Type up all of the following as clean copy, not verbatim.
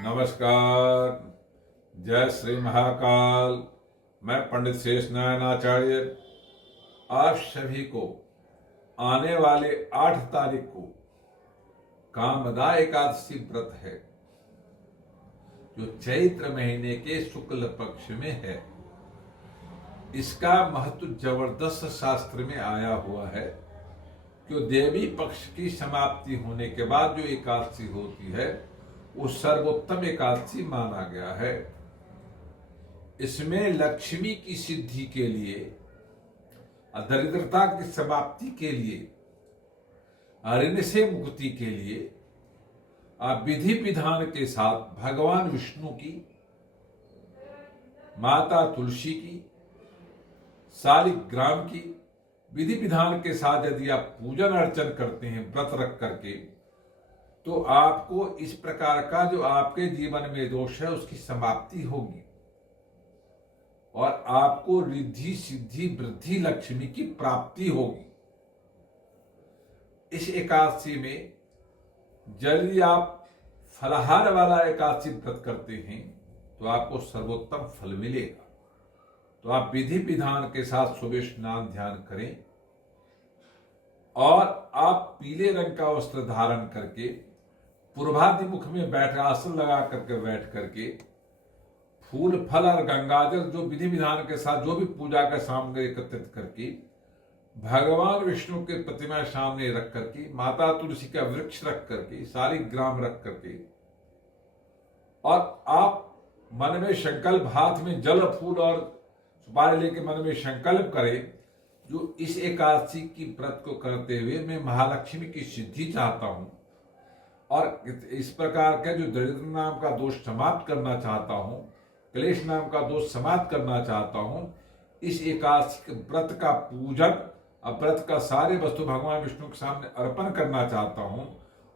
नमस्कार। जय श्री महाकाल। मैं पंडित शेष नारायण आचार्य आप सभी को आने वाले 8 तारीख को कामदा एकादशी व्रत है, जो चैत्र महीने के शुक्ल पक्ष में है। इसका महत्व जबरदस्त शास्त्र में आया हुआ है कि देवी पक्ष की समाप्ति होने के बाद जो एकादशी होती है वो सर्वोत्तम एकादशी माना गया है। इसमें लक्ष्मी की सिद्धि के लिए, दरिद्रता की समाप्ति के लिए, ऋण से मुक्ति के लिए विधि विधान के साथ भगवान विष्णु की, माता तुलसी की, शालिग्राम की विधि विधान के साथ यदि आप पूजन अर्चन करते हैं व्रत रख करके, तो आपको इस प्रकार का जो आपके जीवन में दोष है उसकी समाप्ति होगी और आपको रिद्धि सिद्धि वृद्धि लक्ष्मी की प्राप्ति होगी। इस एकादशी में यदि आप फलाहार वाला एकादशी व्रत करते हैं तो आपको सर्वोत्तम फल मिलेगा। तो आप विधि विधान के साथ सुबह स्नान ध्यान करें और आप पीले रंग का वस्त्र धारण करके पूर्वाधिमुख में बैठ आसन लगा करके बैठ करके फूल फल और गंगाजल जो विधि विधान के साथ जो भी पूजा का सामग्री एकत्रित करके भगवान विष्णु के प्रतिमा सामने रख करके, माता तुलसी का वृक्ष रख करके, शालिग्राम रख करके, और आप मन में संकल्प, हाथ में जल फूल और सुपारी लेके मन में संकल्प करें, जो इस एकादशी की व्रत को करते हुए मैं महालक्ष्मी की सिद्धि चाहता हूं और इस प्रकार का जो दरिद्र नाम का दोष समाप्त करना चाहता हूं, क्लेश नाम का दोष समाप्त करना चाहता हूं। इस एकादशी व्रत का पूजन, व्रत का सारे वस्तु भगवान विष्णु के सामने अर्पण करना चाहता हूं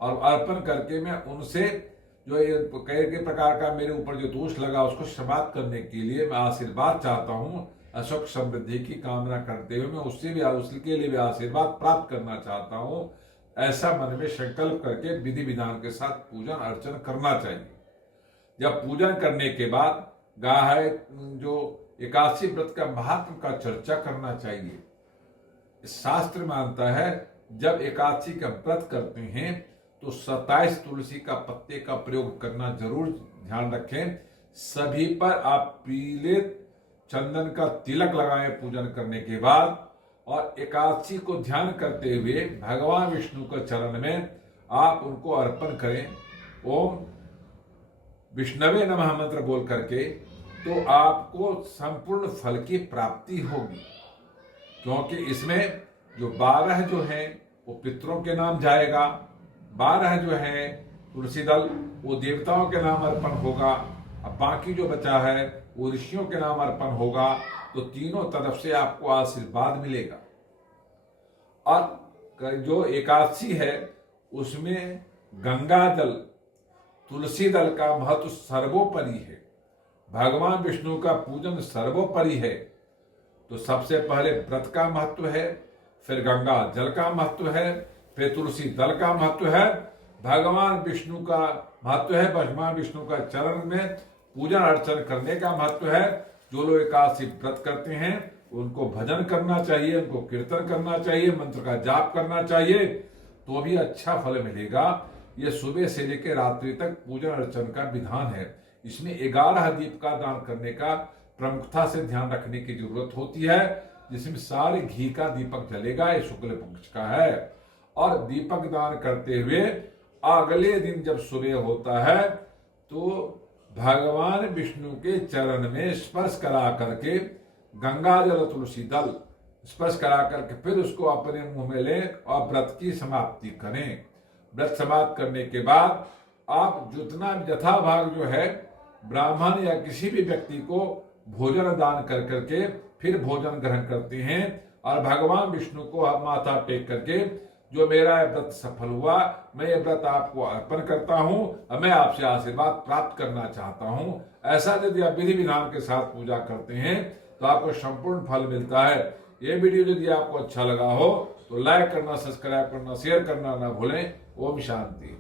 और अर्पण करके मैं उनसे जो ये कई प्रकार का मेरे ऊपर जो दोष लगा उसको समाप्त करने के लिए मैं आशीर्वाद चाहता हूं। सुख समृद्धि की कामना करते हुए मैं उसके लिए भी आशीर्वाद प्राप्त करना चाहता हूं। ऐसा मन में संकल्प करके विधि विधान के साथ पूजन अर्चन करना चाहिए। जब पूजन करने के बाद गाय जो एकादशी व्रत का महात्म का चर्चा करना चाहिए। शास्त्र मानता है जब एकादशी का व्रत करते हैं तो 27 तुलसी का पत्ते का प्रयोग करना जरूर ध्यान रखें। सभी पर आप पीले चंदन का तिलक लगाएं पूजन करने के बाद, और एकादशी को ध्यान करते हुए भगवान विष्णु के चरण में आप उनको अर्पण करें। ओम विष्णवे नमः मंत्र बोल करके, तो आपको संपूर्ण फल की प्राप्ति होगी। क्योंकि इसमें जो 12 जो है वो पितरों के नाम जाएगा, 12 जो है तुलसी दल वो देवताओं के नाम अर्पण होगा, अब बाकी जो बचा है वो ऋषियों के नाम अर्पण होगा। तो तीनों तरफ से आपको आशीर्वाद मिलेगा। और जो एकादशी है उसमें गंगा जल, तुलसी दल का महत्व सर्वोपरि है। भगवान विष्णु का पूजन सर्वोपरि है। तो सबसे पहले व्रत का महत्व है, फिर गंगा जल का महत्व है, फिर तुलसी दल का महत्व है, भगवान विष्णु का महत्व है, भगवान विष्णु का चरण में पूजन अर्चन करने का महत्व है। जो लोग एकादशी व्रत करते हैं उनको भजन करना चाहिए, उनको कीर्तन करना चाहिए, मंत्र का जाप करना चाहिए, तो भी अच्छा फल मिलेगा। ये सुबह से लेकर रात्रि तक पूजन अर्चन का विधान है। इसमें 11 दीप का दान करने का प्रमुखता से ध्यान रखने की जरूरत होती है, जिसमें सारे घी का दीपक जलेगा। ये शुक्ल पक्ष का है। और दीपक दान करते हुए अगले दिन जब सुबह होता है तो भगवान विष्णु के चरण में स्पर्श करा करके, गंगा जल तुलसी दल स्पर्श करा करके फिर उसको अपने मुंह में लें और व्रत की समाप्ति करें। व्रत समाप्त करने के बाद आप जितना यथा भाग जो है ब्राह्मण या किसी भी व्यक्ति को भोजन दान कर करके फिर भोजन ग्रहण करते हैं और भगवान विष्णु को माथा टेक करके, जो मेरा व्रत सफल हुआ, मैं ये व्रत आपको अर्पण करता हूं और मैं आपसे आशीर्वाद प्राप्त करना चाहता हूं। ऐसा यदि आप विधि विधान के साथ पूजा करते हैं तो आपको संपूर्ण फल मिलता है। ये वीडियो यदि आपको अच्छा लगा हो तो लाइक करना, सब्सक्राइब करना, शेयर करना ना भूलें। ओम शांति।